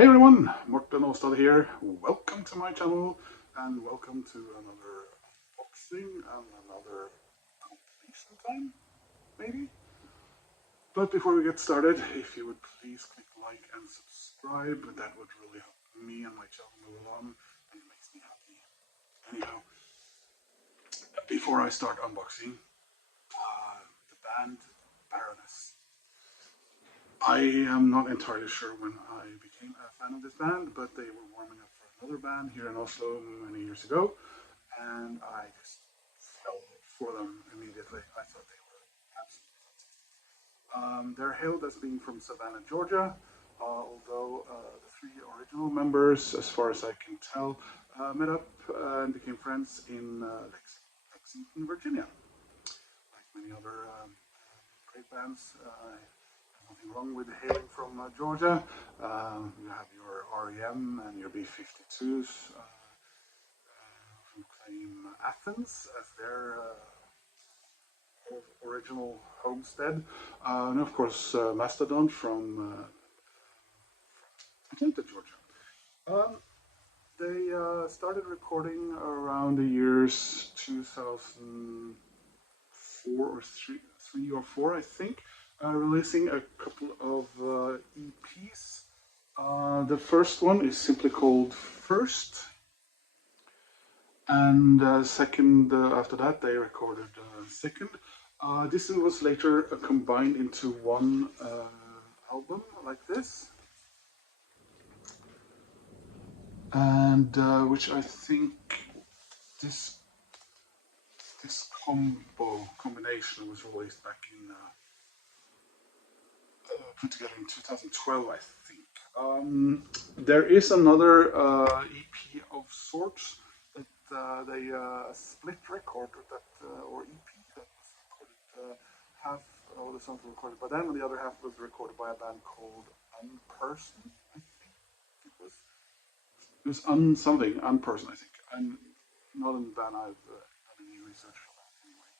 Hey everyone, Morten Åstad here. Welcome to my channel and welcome to another unboxing and another completion time, maybe? But before we get started, if you would please click like and subscribe, that would really help me and my channel move along and it makes me happy. Anyhow, before I start unboxing, the band Baroness. I am not entirely sure when I became a fan of this band, but they were warming up for another band here in Oslo many years ago, and I just fell for them immediately. I thought they were absolutely fantastic. They're hailed as being from Savannah, Georgia, although the three original members, as far as I can tell, met up and became friends in Lexington, Virginia. Like many other great bands, nothing wrong with hailing from Georgia. You have your REM and your B-52s who claim Athens as their original homestead. And of course, Mastodon from Atlanta, Georgia. Um, they started recording around the years 2004 or three or four, I think, releasing a couple of EPs. The first one is simply called First, and second, after that, they recorded Second. This was later combined into one album like this, and which I think this this combination was released back in put together in 2012, I think. There is another EP of sorts that they split record that or EP that was recorded. Half of the songs were recorded by them, and the other half was recorded by a band called Unperson. I think it was something Unperson. I think I'm not in the band. I've done any research for that anyway.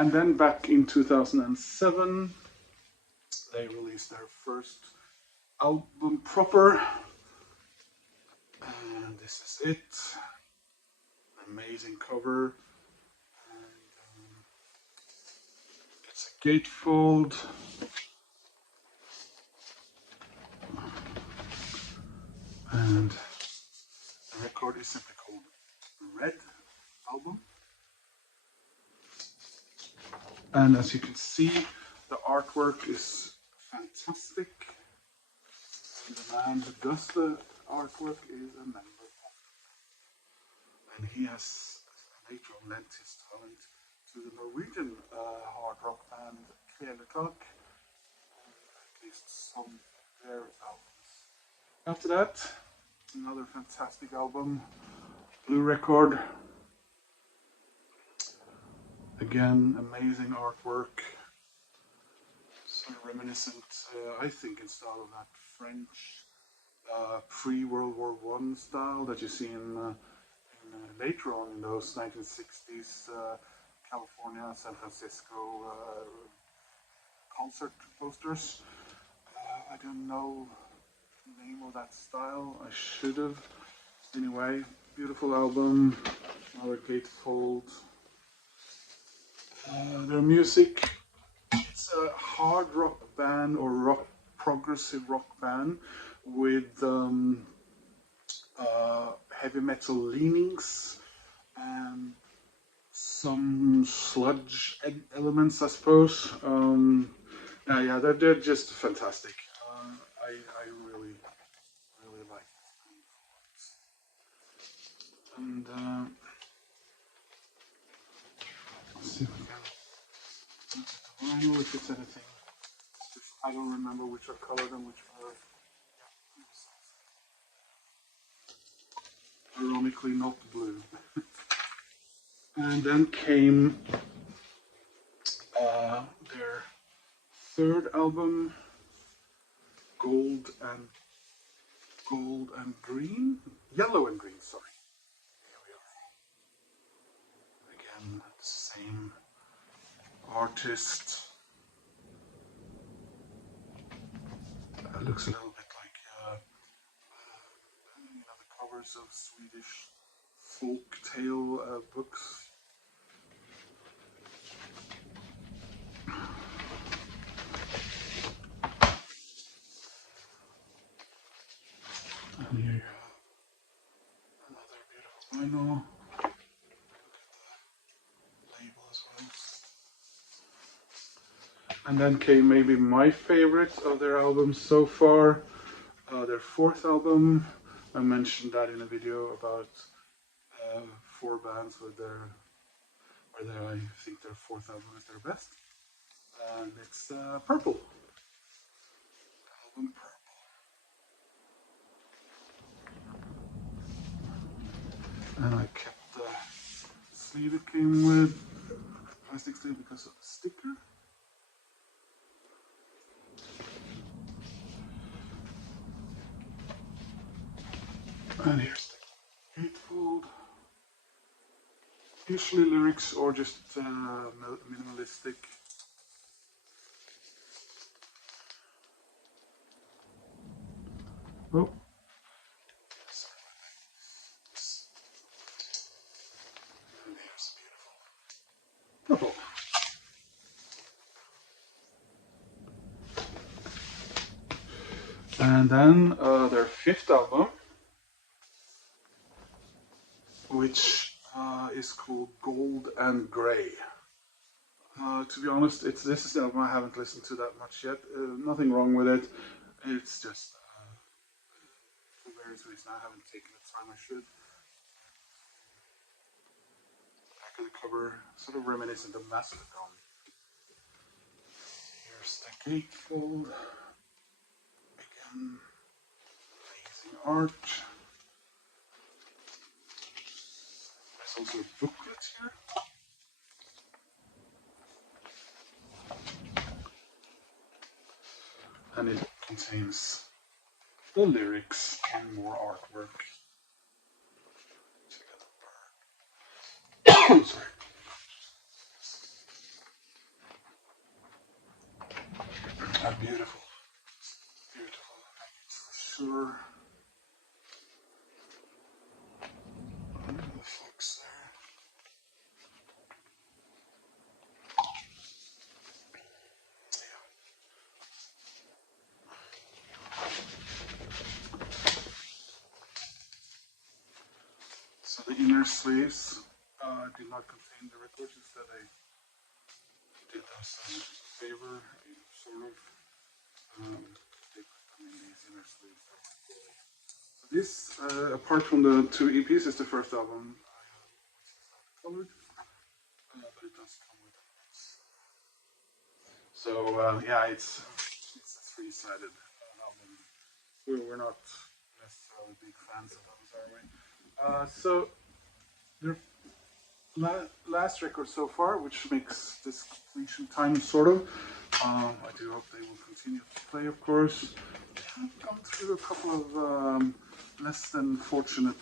And then back in 2007, they released their first album proper, and this is it. Amazing cover, and it's a gatefold, and the record is simply called Red Album. And as you can see, the artwork is fantastic. And the man who does the artwork is a member of, and he has later lent his talent to the Norwegian hard rock band Kvelertak, at least some of their albums. After that, another fantastic album, Blue Record. Again, amazing artwork, sort of reminiscent, I think, in style of that French pre-World War One style that you see in later on in those 1960s California, San Francisco concert posters. I don't know the name of that style. I should have. Anyway, beautiful album. Another gatefold. Their music, it's a hard rock band or progressive rock band with heavy metal leanings and some sludge elements, I suppose. Yeah, they're just fantastic. I really, really like this. And let's see if we can look at the vinyl if it's anything. I don't remember which are colored and which are ironically not blue. And then came their third album, Gold and Green, Yellow and Green. Sorry, here we are. Again, the same artist. Looks a little bit like course, of Swedish folk tale books. And here, another beautiful vinyl. Look at the label as well. And then came maybe my favorite of their albums so far, their fourth album. I mentioned that in a video about 4 bands I think their fourth album is their best. And it's Purple. Album Purple. And I kept the sleeve it came with, plastic sleeve because of the sticker. And here's the gatefold. Usually lyrics or just minimalistic. Oh. And here's beautiful Purple. And then their fifth album, which is called Gold and Grey. To be honest, this is an album I haven't listened to that much yet. Nothing wrong with it. It's just for various reasons I haven't taken the time I should. Back of the cover, sort of reminiscent of Mastodon. Here's the gatefold. Again, amazing art. There's also a booklet here. And it contains the lyrics and more artwork. Check out the bird. Sorry. Beautiful. Beautiful. Sure. And the fox there. So the inner sleeves did not contain the records, instead I did us a favor, sort of. They put them in these inner sleeves. So this, apart from the 2 EPs, is the first album I have colored, but it does come with it. So yeah, it's a 3-sided album. We're not necessarily big fans of those, are we? So their last record so far, which makes this completion time sort of. I do hope they will continue to play, of course. I've gone through a couple of less than fortunate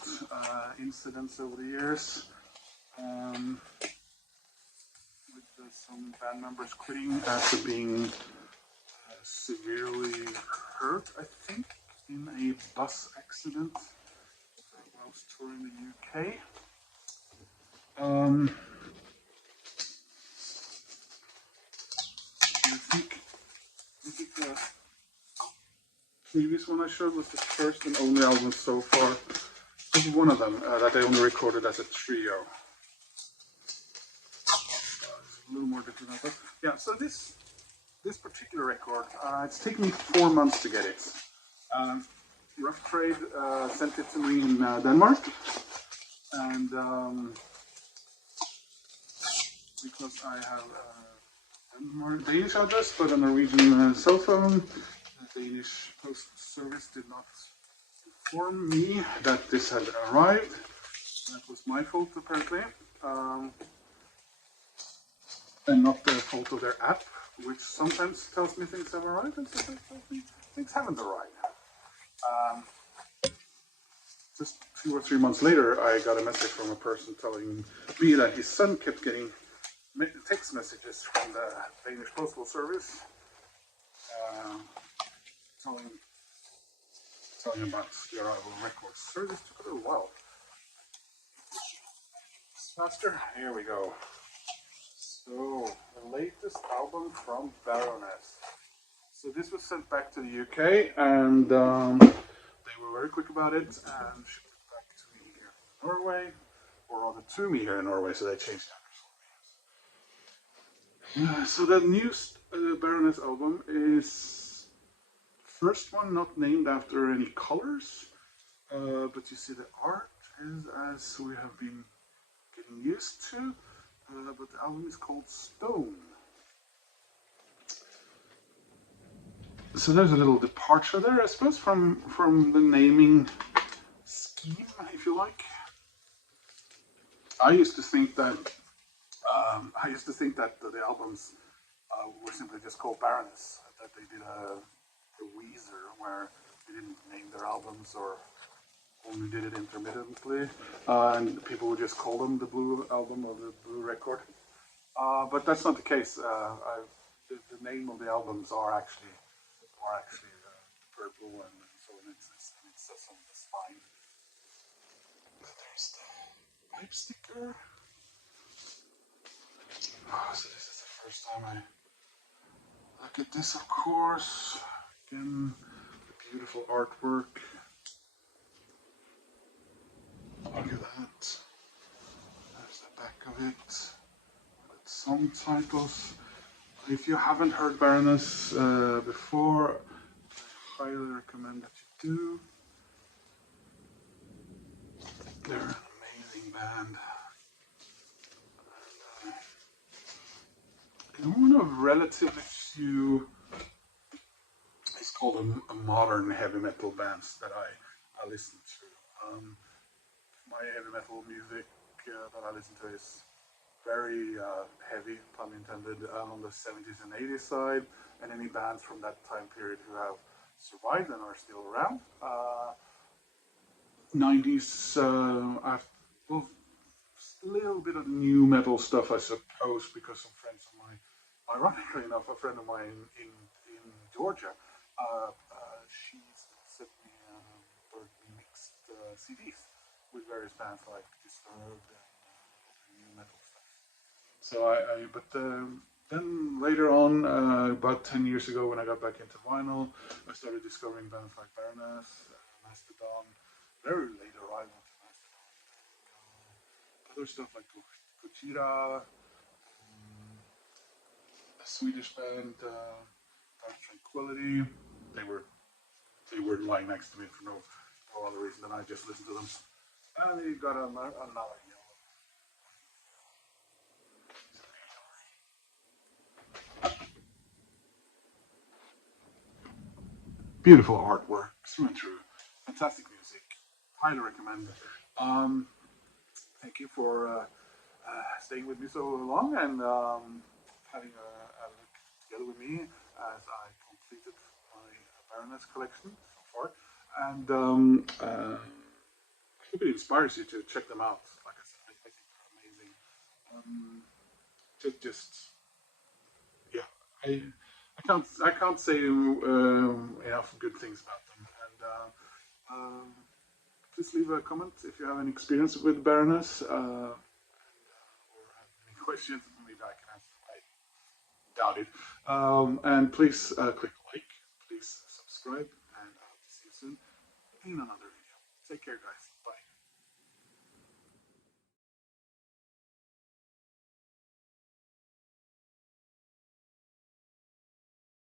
incidents over the years. With some band members quitting after being severely hurt, I think, in a bus accident when I was touring the UK. I think the previous one I showed was the first and only album so far. This is one of them that I only recorded as a trio. It's a little more different than that. Yeah, so this particular record, it's taken me 4 months to get it. Rough Trade sent it to me in Denmark, and because I have a Danish address but a Norwegian cell phone, the Danish post service did not inform me that this had arrived. That was my fault, apparently, and not the fault of their app, which sometimes tells me things have arrived and sometimes tells me things haven't arrived. Just 2 or 3 months later, I got a message from a person telling me that his son kept getting text messages from the Danish Postal Service telling telling you about the arrival records. Sorry, this took a little while. Faster. Here we go. So, the latest album from Baroness. So this was sent back to the UK, and they were very quick about it and shipped it back to me here in Norway, or rather to me here in Norway. So they changed the address for me. So the new Baroness album is first one not named after any colors, but you see the art is as we have been getting used to. But the album is called Stone. So there's a little departure there, I suppose, from the naming scheme, if you like. I used to think that the albums were simply just called Baroness. That they did a Weezer where they didn't name their albums or only did it intermittently, and people would just call them the Blue album or the Blue record. But that's not the case. The name of the albums are actually purple, and so it says on the spine. There's the pipe sticker. So this is the first time I look at this, of course. Again, the beautiful artwork. Look at that. There's the back of it. With some titles. If you haven't heard Baroness before, I highly recommend that you do. They're an amazing band. And one of relatively few, it's called a modern heavy metal bands that I listen to. My heavy metal music that I listen to is very heavy, pun intended, on the 70s and 80s side, and any bands from that time period who have survived and are still around. 90s, well, a little bit of new metal stuff, I suppose, because some friends of mine, ironically enough, a friend of mine in Georgia, she sent me or mixed CDs with various bands like Disturbed and new metal stuff. So but then later on, about 10 years ago, when I got back into vinyl, I started discovering bands like Baroness, Mastodon, very late arrival to Mastodon, other stuff like Gojira, a Swedish band, Dark Tranquility. They were they were lying next to me for no other reason than I just listened to them. And then you got another yellow. Beautiful artwork, through and through. Fantastic music. Highly recommend. Um, Thank you for staying with me so long and having a look together with me as I completed my Baroness collection so far. And I hope it inspires you to check them out. Like I said, I think they're amazing. Just yeah, I can't say enough good things about them. And please leave a comment if you have any experience with Baroness or have any questions. Maybe I can answer. I doubt it. And please click like, please subscribe, and I hope to see you soon in another video. Take care, guys. Bye.